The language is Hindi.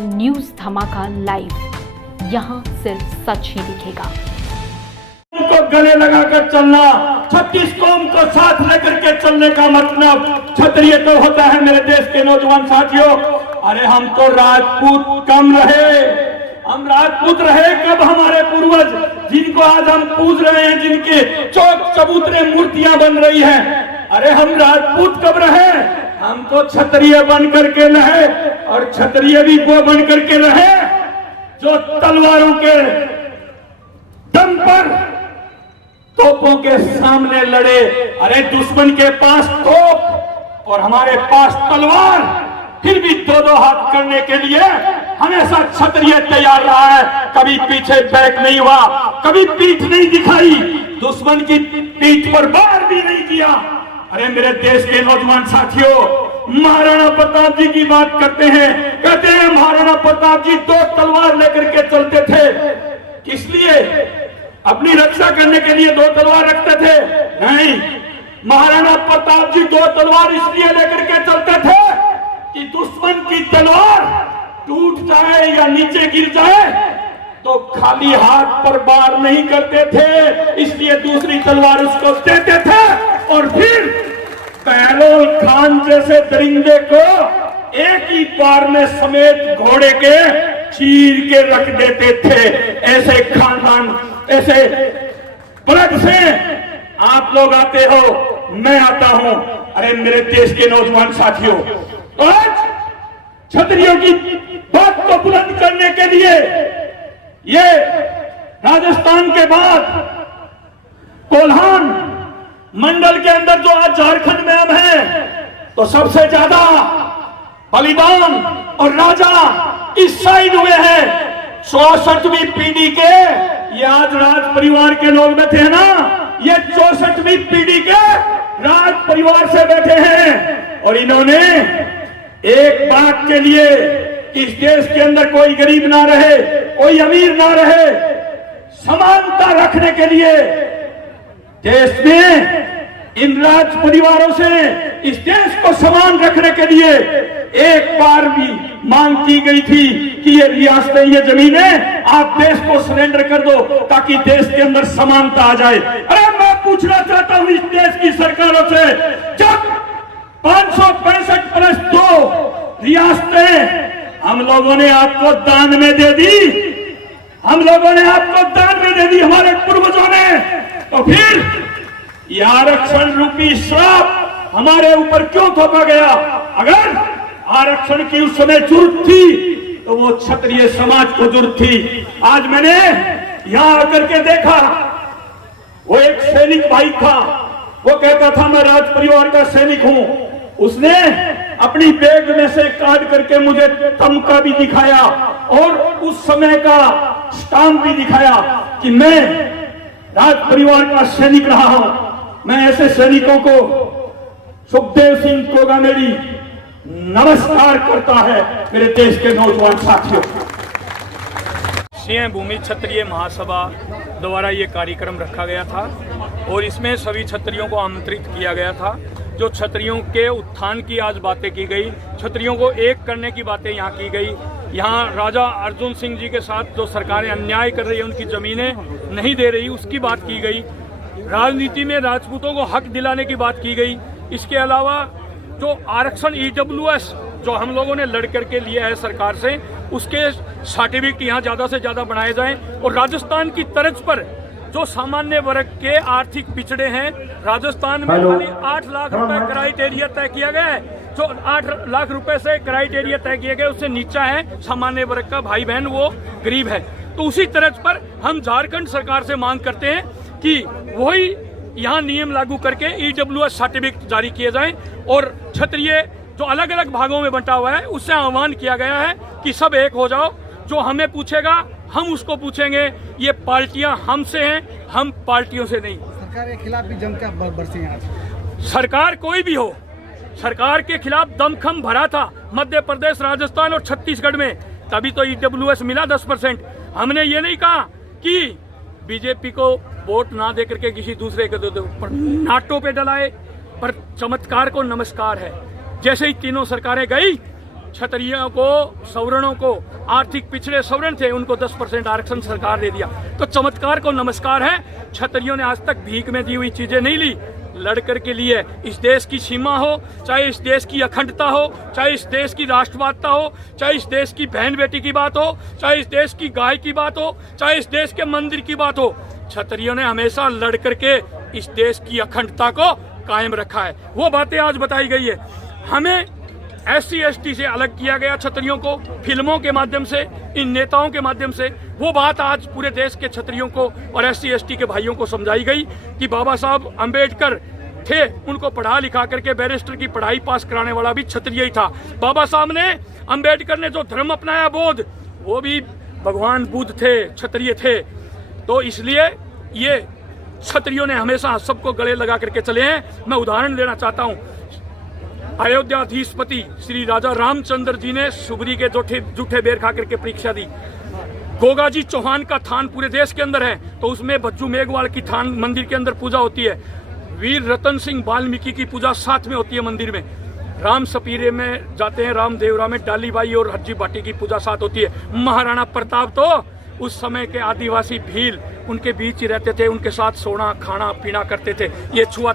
न्यूज धमाका लाइव, यहाँ सिर्फ सच ही दिखेगा। को गले लगाकर चलना, 36 कौम को साथ लेकर के चलने का मतलब क्षत्रिय तो होता है मेरे देश के नौजवान साथियों। अरे हम तो राजपूत कम रहे, हम राजपूत रहे कब हमारे पूर्वज जिनको आज हम पूज रहे हैं, जिनके चौक चबूतरे मूर्तियां बन रही हैं। अरे हम राजपूत कब रहे, हम तो क्षत्रिय बन करके रहे, और क्षत्रिय भी वो बन करके रहे जो तलवारों के दम पर तोपों के सामने लड़े। अरे दुश्मन के पास तोप और हमारे पास तलवार, फिर भी दो दो हाथ करने के लिए हमेशा क्षत्रिय तैयार रहा है। कभी पीछे बैक नहीं हुआ, कभी पीठ नहीं दिखाई, दुश्मन की पीठ पर वार भी नहीं किया। अरे मेरे देश के नौजवान साथियों, महाराणा प्रताप जी की बात करते हैं, कहते हैं महाराणा प्रताप जी 2 तलवार लेकर के चलते थे। किस लिए? अपनी रक्षा करने के लिए 2 तलवार रखते थे? नहीं, महाराणा प्रताप जी 2 तलवार इसलिए लेकर के चलते थे कि दुश्मन की तलवार टूट जाए या नीचे गिर जाए तो खाली हाथ पर वार नहीं करते थे, इसलिए दूसरी तलवार उसको देते थे और फिर बहलोल खान जैसे दरिंदे को एक ही बार में समेत घोड़े के चीर के रख देते थे। ऐसे खानदान, ऐसे ब्लड से आप लोग आते हो, मैं आता हूं। अरे मेरे देश के नौजवान साथियों, आज क्षत्रियों की बात को बुलंद करने के लिए ये राजस्थान के बाद कोल्हान मंडल के अंदर जो आज झारखंड में हम हैं, तो सबसे ज्यादा बलिदान और राजा इस साइड हुए हैं। 64वीं पीढ़ी के, ये आज राज परिवार के लोग बैठे हैं ना, ये 64वीं पीढ़ी के राज परिवार से बैठे हैं, और इन्होंने एक बात के लिए कि इस देश के अंदर कोई गरीब ना रहे, कोई अमीर ना रहे, समानता रखने के लिए देश में इन राज परिवारों से इस देश को समान रखने के लिए एक बार भी मांग की गई थी कि ये रियासतें, ये जमीनें आप देश को सरेंडर कर दो ताकि देश के अंदर समानता आ जाए। अरे मैं पूछना चाहता हूं इस देश की सरकारों से, जब 565+2 रियासतें हम लोगों ने आपको दान में दे दी, हम लोगों ने आपको दान में दे दी हमारे पूर्वजों ने, तो फिर ये आरक्षण रूपी श्राप हमारे ऊपर क्यों थोपा गया? अगर आरक्षण की उस समय जरूरत थी तो वो क्षत्रिय समाज को जरूरत थी। आज मैंने यहां आकर के देखा, वो एक सैनिक भाई था, वो कहता था मैं राज परिवार का सैनिक हूं। उसने अपनी बैग में से काट करके मुझे तमगा भी दिखाया और उस समय का स्टाम्प भी दिखाया कि मैं राज परिवार का सैनिक रहा हूं। मैं ऐसे सैनिकों को, सुखदेव सिंह कोगामेड़ी, नमस्कार करता है। मेरे देश के नौजवान साथियों, सिंह भूमि क्षत्रिय महासभा द्वारा ये कार्यक्रम रखा गया था और इसमें सभी क्षत्रियों को आमंत्रित किया गया था। जो क्षत्रियों के उत्थान की आज बातें की गई, क्षत्रियों को एक करने की बातें यहाँ की गई। यहाँ राजा अर्जुन सिंह जी के साथ जो सरकारें अन्याय कर रही है, उनकी जमीनें नहीं दे रही, उसकी बात की गई। राजनीति में राजपूतों को हक दिलाने की बात की गई। इसके अलावा जो आरक्षण EWS जो हम लोगों ने लड़ करके लिया है सरकार से, उसके सर्टिफिकेट यहाँ ज़्यादा से ज़्यादा बनाए जाएं। और राजस्थान की तर्ज पर जो सामान्य वर्ग के आर्थिक पिछड़े हैं, राजस्थान में खाली 8 लाख रुपए क्राइटेरिया तय किया गया है। जो 8 लाख रुपए से क्राइटेरिया तय किए गए, उससे नीचा है सामान्य वर्ग का भाई बहन, वो गरीब है। तो उसी तर्ज पर हम झारखंड सरकार से मांग करते हैं कि वही यहाँ नियम लागू करके EWS सर्टिफिकेट जारी किए जाएं और क्षत्रिय जो अलग अलग भागों में बंटा हुआ है, उससे आह्वान किया गया है कि सब एक हो जाओ। जो हमें पूछेगा हम उसको पूछेंगे। ये पार्टियां हमसे हैं, हम पार्टियों से नहीं। सरकार के खिलाफ भी जम के बरसी है आज। सरकार कोई भी हो, सरकार के खिलाफ दमखम भरा था मध्य प्रदेश, राजस्थान और छत्तीसगढ़ में, तभी तो EWS मिला 10%। हमने ये नहीं कहा कि बीजेपी को वोट ना दे करके किसी दूसरे को दे दो, पर नाटों पे डलाए। पर चमत्कार को नमस्कार है। जैसे ही तीनों सरकारें गई, क्षत्रियों को, सवर्णों को, आर्थिक पिछड़े सवर्ण थे, उनको 10% आरक्षण सरकार दे दिया। तो चमत्कार को नमस्कार है। क्षत्रियों ने आज तक भीख में दी हुई चीजें नहीं ली, लड़कर के लिए। इस देश की सीमा हो, चाहे इस देश की अखंडता हो, चाहे इस देश की राष्ट्रवादता हो, चाहे इस देश की बहन बेटी की बात हो, चाहे इस देश की गाय की बात हो, चाहे इस देश के मंदिर की बात हो, क्षत्रियों ने हमेशा लड़ करके इस देश की अखंडता को कायम रखा है। वो बातें आज बताई गई है। हमें SC/ST से अलग किया गया क्षत्रियों को, फिल्मों के माध्यम से, इन नेताओं के माध्यम से। वो बात आज पूरे देश के क्षत्रियों को और SC/ST के भाइयों को समझाई गई कि बाबा साहब अंबेडकर थे, उनको पढ़ा लिखा करके बैरिस्टर की पढ़ाई पास कराने वाला भी क्षत्रिय ही था। बाबा साहब ने, अंबेडकर ने जो धर्म अपनाया बौद्ध, वो भी भगवान बुद्ध थे, क्षत्रिय थे। तो इसलिए ये क्षत्रियों ने हमेशा सबको गले लगा करके चले हैं। मैं उदाहरण देना चाहता हूँ। अयोध्याधीशपति श्री राजा रामचंद्र जी ने सुबरी के जूठे बेर खा करके परीक्षा दी। गोगाजी चौहान का थान पूरे देश के अंदर है, तो उसमें बच्चू मेघवाल की थान मंदिर के अंदर पूजा होती है। वीर रतन सिंह वाल्मीकि की पूजा साथ में होती है मंदिर में। राम सपीरे में जाते हैं, रामदेवरा में डालीबाई और हज्जी बाटी की पूजा साथ होती है। महाराणा प्रताप तो उस समय के आदिवासी भील उनके बीच ही रहते थे, उनके साथ सोना खाना पीना करते थे। ये छुआ